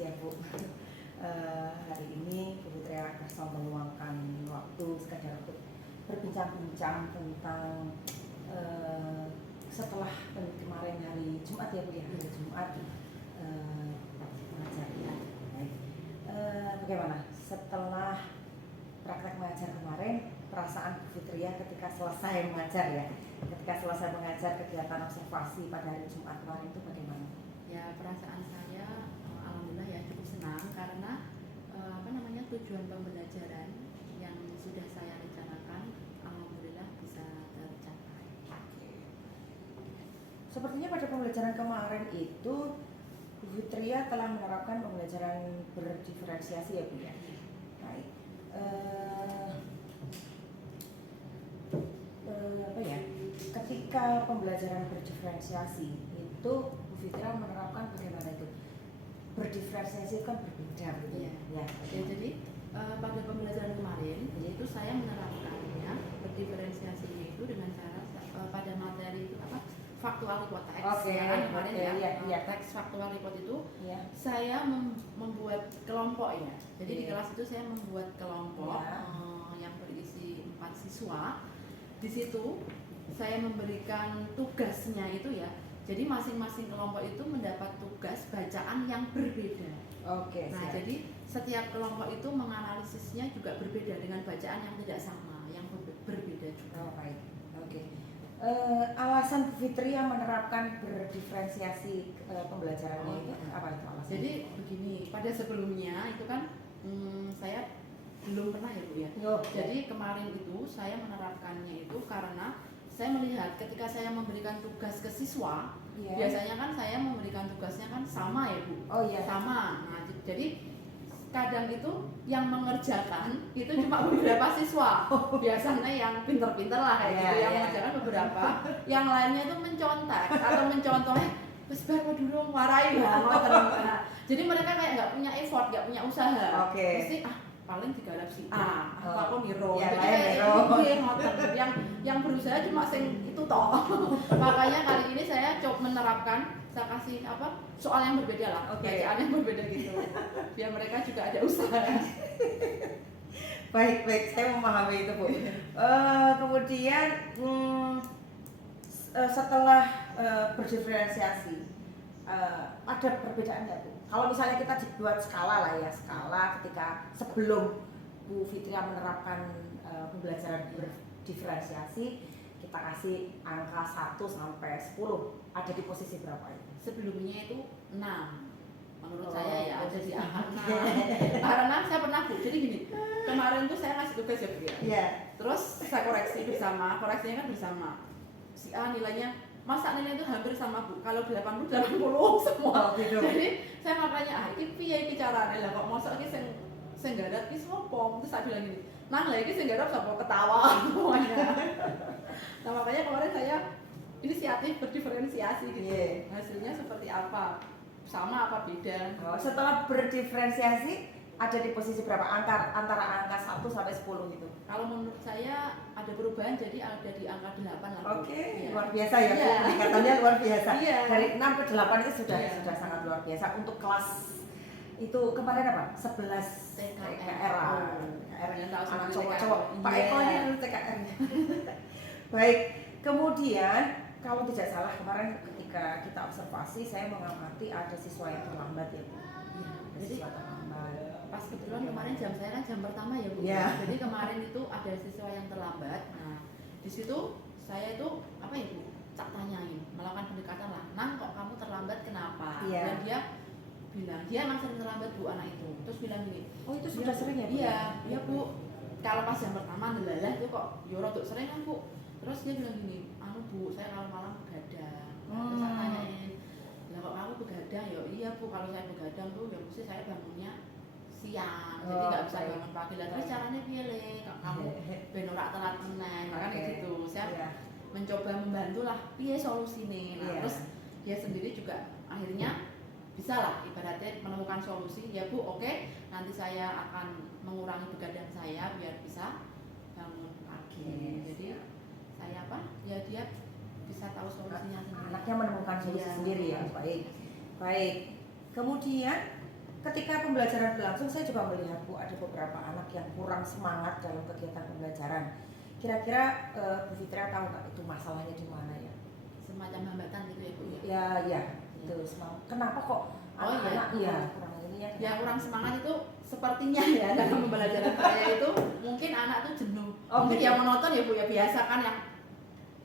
kasih ya Bu. Hari ini Bu Fitria bisa meluangkan waktu sekadar untuk berbincang-bincang tentang setelah kemarin hari Jumat ya Bu ya, hari Jumat mengajar ya. Baik. Bagaimana setelah praktek mengajar kemarin, perasaan Bu Fitria ketika selesai mengajar ya, ketika selesai mengajar kegiatan observasi pada hari Jumat kemarin itu bagaimana? Ya, perasaan saya alhamdulillah ya cukup senang karena tujuan pembelajaran yang sudah saya rencanakan alhamdulillah bisa tercapai. Sepertinya pada pembelajaran kemarin itu Bu Fitria telah menerapkan pembelajaran berdiferensiasi ya Bu ya. Baik. Ketika pembelajaran berdiferensiasi itu Bu Fitria menerapkan bagaimana itu? Berdiferensiasi kan berbeda gitu ya. Jadi pada pembelajaran kemarin yaitu saya menerapkannya berdiferensiasinya itu dengan cara pada materi itu factual report teks. Teks factual report itu saya membuat kelompok ya. Jadi di kelas itu saya membuat kelompok yang berisi 4 siswa. Di situ saya memberikan tugasnya itu ya. Jadi masing-masing kelompok itu mendapat tugas bacaan yang berbeda. Jadi setiap kelompok itu menganalisisnya juga berbeda dengan bacaan yang tidak sama, yang berbeda juga. Alasan Bu Fitria menerapkan berdiferensiasi pembelajarannya itu apa itu alasannya? Jadi begini, pada sebelumnya itu kan saya belum pernah ya Bu ya. Jadi kemarin itu saya menerapkannya itu karena saya melihat ketika saya memberikan tugas ke siswa, biasanya kan saya memberikan tugasnya kan sama ya Bu. Sama. Nah, jadi kadang itu yang mengerjakan itu cuma beberapa siswa. Biasanya yang pinter-pinter lah kayak gitu, yang mengerjakan beberapa, yang lainnya itu mencontek atau mencontoh wis bar durung warai lah. Jadi mereka kayak nggak punya effort, nggak punya usaha. Mesti paling digarap si A, aku niro. Jadi kayak yang berusaha cuma sing itu toh. Makanya kali ini saya coba menerapkan, saya kasih soal yang berbeda lah, bacaan yang berbeda gitu. Biar mereka juga ada usaha. Baik, saya memahami itu Bu. Kemudian setelah berdiferensiasi ada perbedaan nggak Bu? Kalau misalnya kita dibuat skala lah ya, skala ketika sebelum Bu Fitria menerapkan pembelajaran berdiferensiasi, kita kasih angka 1 sampai 10, ada di posisi berapa itu? Sebelumnya itu 6. Menurut saya ya ada di angka 6. Karena saya pernah Bu, jadi gini, kemarin tuh saya ngasih tugas ya Bu ya. Terus saya koreksi bersama, koreksinya kan bersama. Si A nilainya, masa nilai itu hampir sama Bu, kalau 80 semua. Jadi saya makanya ini piye iki carane lah kok mosok iki sing garap iki sapa? Terus saya bilang gini, nah lah iki sing garap sapa, ketawa semuanya. Nah makanya kemarin saya inisiatif berdiferensiasi gitu. Hasilnya seperti apa? Sama apa beda? Setelah berdiferensiasi ada di posisi berapa? Antara angka 1 sampai 10 gitu. Kalau menurut saya ada perubahan, jadi ada di angka 8 lah. Luar biasa ya. Katanya luar biasa. Dari 6 ke 8 itu sudah sangat luar biasa. Untuk kelas itu kemarin apa? 11 TKR. Anak cowok-cowok. Pak Eko ini dulu TKR-nya. Baik. Kemudian kalau tidak salah kemarin ketika kita observasi saya mengamati ada siswa yang terlambat ya Bu. Jadi pas kebetulan kemarin jam saya kan jam pertama ya Bu. Jadi kemarin itu ada siswa yang terlambat. Nah di situ saya itu Bu, tanyain, melakukan pendekatan lah. Nang kok kamu terlambat kenapa? Dan dia bilang dia emang sering terlambat Bu anak itu. Terus bilang gini, itu sudah sering ya Bu? Iya Bu. Kalau pas jam pertama nelalah itu kok yoro tuh sering kan Bu. Terus dia bilang gini, Bu saya malam-malam begadang. Terus saya tanyain, lah kok kamu begadang? Ya iya Bu, kalau saya begadang tuh ya mesti saya bangunnya siang, jadi nggak bisa bangun pagi lah. Terus caranya piye le? Kamu ben ora telat meneh, makanya gitu. Saya mencoba membantu lah, piye solusine. Nah, terus dia sendiri juga akhirnya bisa lah ibaratnya menemukan solusi. Ya Bu, oke, nanti saya akan mengurangi begadang saya biar bisa bangun pagi. Jadi saya dia bisa tahu solusinya sendiri. Anaknya menemukan solusi sendiri ya. Baik. Kemudian ketika pembelajaran berlangsung saya juga melihat Bu ada beberapa anak yang kurang semangat dalam kegiatan pembelajaran. Kira-kira Bu Fitria tahu nggak itu masalahnya di mana ya? Semacam hambatan gitu ya Bu ya? Ya, itu semangat. Kenapa kok anak-anak kurang ini ya? Ya kurang semangat itu sepertinya ya dalam pembelajaran saya itu mungkin anak tuh jenuh. Mungkin gitu. yang menonton ya Bu ya, biasa kan yang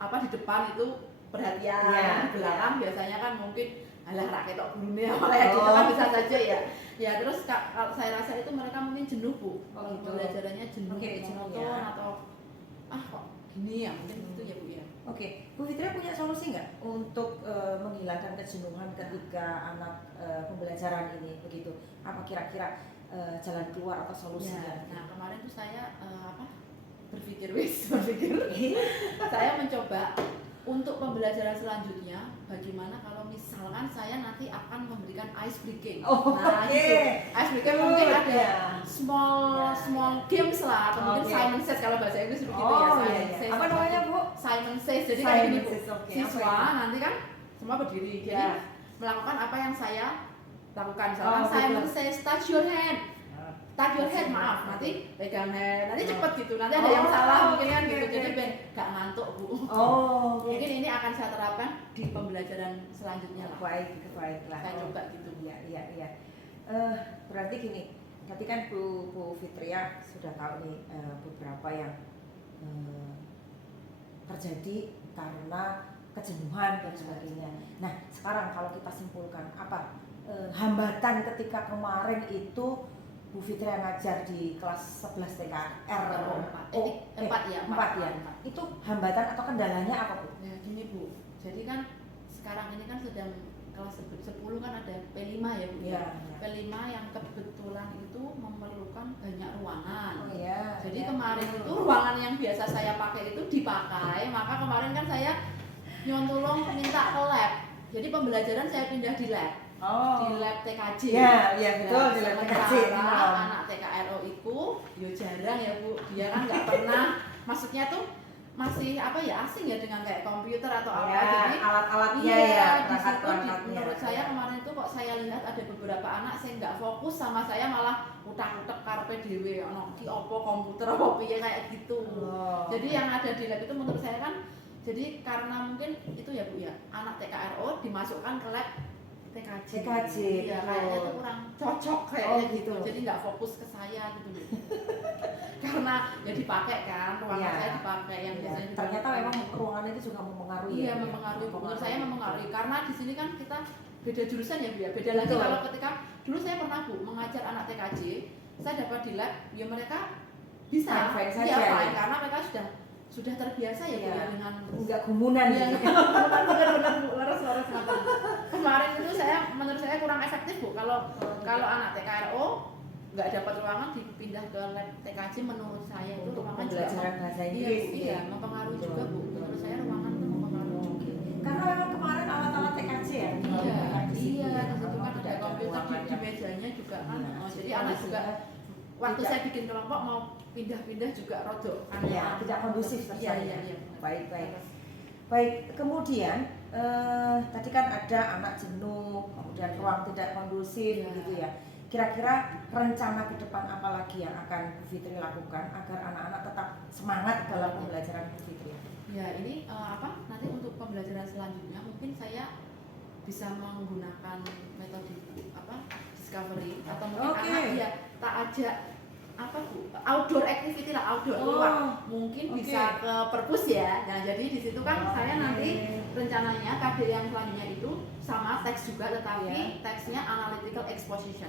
di depan itu perhatian, di belakang biasanya kan mungkin alah rakyat tok gurune apa kayak gitu kan bisa saja ya. Ya terus kalau saya rasa itu mereka mungkin jenuh Bu. Gitu. Pembelajarannya jenuh, monoton atau kok gini ya, mungkin gitu ya Bu ya. Bu Fitria punya solusi nggak untuk menghilangkan kejenuhan ketika anak pembelajaran ini begitu? Apa kira-kira jalan keluar atau solusinya? Nah kemarin tuh saya berpikir saya mencoba untuk pembelajaran selanjutnya bagaimana kalau misalkan saya nanti akan memberikan ice breaking. Gitu. Ice breaking mungkin ada small games lah atau mungkin Simon Says kalau bahasa Inggris begitu ya. Apa namanya Bu? Simon Says. Jadi kayak gini Bu. Siswa nanti kan semua berdiri. Jadi melakukan apa yang saya lakukan. Misalkan Simon Says touch your hand. Touch your head, maaf, nanti pegang hand, nanti cepet gitu, nanti ada yang salah mungkin kan gitu, jadi gak ngantuk Bu. Mungkin ini akan saya terapkan di pembelajaran selanjutnya lah. Baiklah. Saya coba gitu. Iya. Berarti gini, tadi kan Bu Fitria sudah tahu nih beberapa yang terjadi karena kejenuhan dan sebagainya. Nah, sekarang kalau kita simpulkan apa hambatan ketika kemarin itu Bu Fitria ngajar di kelas 11 TKR 4 ya. Itu hambatan atau kendalanya apa Bu? Ya gini Bu, jadi kan sekarang ini kan sedang kelas 10 kan ada P5 ya Bu ya. P5 yang kebetulan itu memerlukan banyak ruangan. Jadi kemarin itu ruangan yang biasa saya pakai itu dipakai, maka kemarin kan saya nyontolong minta ke lab. Jadi pembelajaran saya pindah di lab. Di lab TKJ. Iya betul, di lab TKJ. Anak TKRO itu jarang ya Bu. Dia kan nggak pernah, maksudnya tuh masih asing ya dengan kayak komputer atau apa. Jadi alat-alatnya di situ menurut saya kemarin itu kok saya lihat ada beberapa anak saya nggak fokus sama saya malah utak-utak karpe dhewe ono ki opo komputer opo piye kayak gitu. Jadi yang ada di lab itu menurut saya kan jadi karena mungkin itu ya Bu ya, anak TKRO dimasukkan ke lab TKJ. Iya, kayaknya tuh kurang cocok kayaknya gitu. Jadi nggak fokus ke saya gitu. Karena ya dipakai kan, ruangan saya dipakai yang biasanya. Ternyata memang ruangan itu juga mempengaruhi. Iya, mempengaruhi. Menurut saya mempengaruhi karena di sini kan kita beda jurusan ya Bu ya. Beda lagi kalau ketika dulu saya pernah Bu mengajar anak TKJ, saya dapat di lab, ya mereka bisa fine saja. Iya, fine karena mereka sudah terbiasa ya Bu ya dengan enggak gumunan ya. Benar Bu, laras kemarin itu menurut saya kurang efektif Bu kalau anak TKRO nggak dapat ruangan dipindah ke lab TKJ menurut saya itu ruangan pembelajaran bahasa Inggris. Iya, mempengaruhi juga Bu. Menurut saya ruangan itu mempengaruhi. Karena memang kemarin alat-alat TKJ ya. Iya, di situ kan ada komputer di mejanya juga kan. Jadi anak juga waktu saya bikin kelompok mau pindah-pindah juga rodok tidak kondusif. Iya. Baik, kemudian tadi kan ada anak jenuh, kemudian ruang tidak kondusif begitu ya. Kira-kira rencana ke depan apa lagi yang akan Bu Fitri lakukan agar anak-anak tetap semangat dalam pembelajaran Bu Fitri? Ya, ini nanti untuk pembelajaran selanjutnya mungkin saya bisa menggunakan metode discovery atau mungkin anak ya tak ajak Bu, outdoor activity lah, outdoor keluar. Mungkin bisa ke perpus ya. Nah, jadi di situ kan saya nanti rencananya KD yang selanjutnya itu sama teks juga tetapi teksnya analytical exposition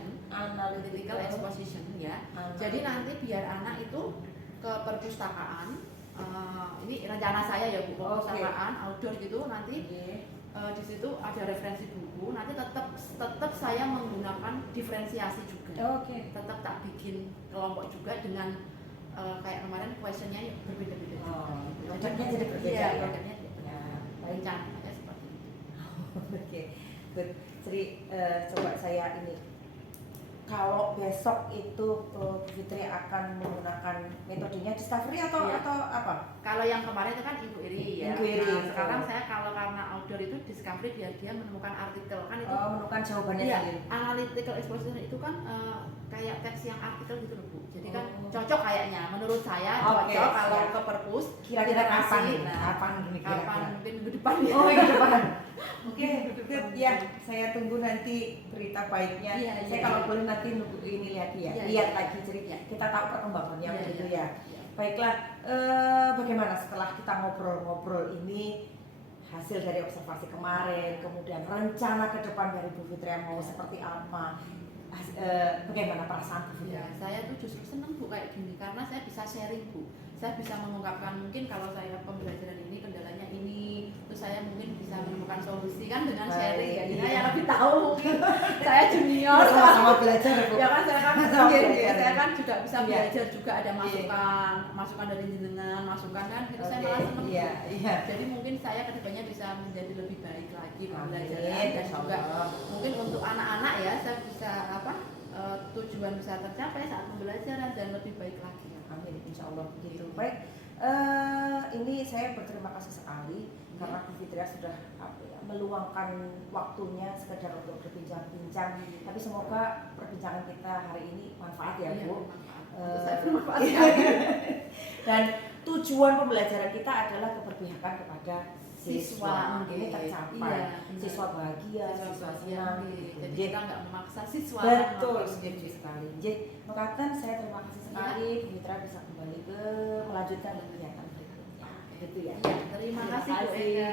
ya. Jadi nanti biar anak itu ke perpustakaan. Ini rencana saya ya Bu, perpustakaan outdoor gitu nanti. Di situ ada referensi buku, nanti tetap saya menggunakan diferensiasi juga. Tetap tak bikin kelompok juga dengan kayak kemarin questionnya berbeda-beda. Produknya jadi berbeda. Iya, produknya rencananya seperti itu. Good. Jadi coba saya ini kalau besok itu Bu Fitri akan menggunakan metodenya discovery atau apa? Kalau yang kemarin itu kan inquiry ya. Inquiry. Nah, sekarang saya kalau karena outdoor itu discovery dia menemukan artikel kan itu. Menemukan jawabannya iya, sendiri. Analytical exposition itu kan kayak teks yang artikel gitu loh Bu. Jadi kan cocok kayaknya menurut saya cocok kalau ke perpus kira-kira kapan? Kapan mungkin minggu depan ya. Oh, minggu depan. Oke, ya saya tunggu nanti berita baiknya. Saya kalau boleh nanti ini lihat lagi jadi kita tahu perkembangannya begitu ya. Baiklah, bagaimana setelah kita ngobrol-ngobrol ini hasil dari observasi kemarin, kemudian rencana ke depan dari Bu Fitri mau seperti apa? Bagaimana perasaan Bu Fitri? Ya, saya tuh justru senang Bu kayak gini karena saya bisa sharing Bu. Saya bisa mengungkapkan mungkin kalau saya pembelajaran ini kendalanya ini, terus saya mungkin bisa menemukan solusi kan dengan sharing ya. Kita yang lebih tahu mungkin saya junior sama belajar Bu. Ya kan saya kan saya kan juga bisa belajar juga ada masukan dari jenengan, masukan kan itu saya malah senang. Jadi mungkin saya kedepannya bisa menjadi lebih baik lagi pembelajaran dan juga mungkin untuk anak-anak ya saya bisa tujuan bisa tercapai saat pembelajaran dan lebih baik lagi. Amin, insya Allah begitu. Baik, ini saya berterima kasih sekali karena Bu Fitri sudah meluangkan waktunya sekedar untuk berbincang-bincang. Tapi semoga perbincangan kita hari ini manfaat ya Bu. Dan tujuan pembelajaran kita adalah keberpihakan kepada siswa. Ini tercapai. Siswa bahagia, siswa senang. Jadi kita nggak memaksa siswa. Betul, setuju sekali. Jadi, makatan saya terima kasih sekali Bu Fitri bisa kembali ke melanjutkan kegiatan berikutnya. Gitu ya. Terima kasih Bu Eka.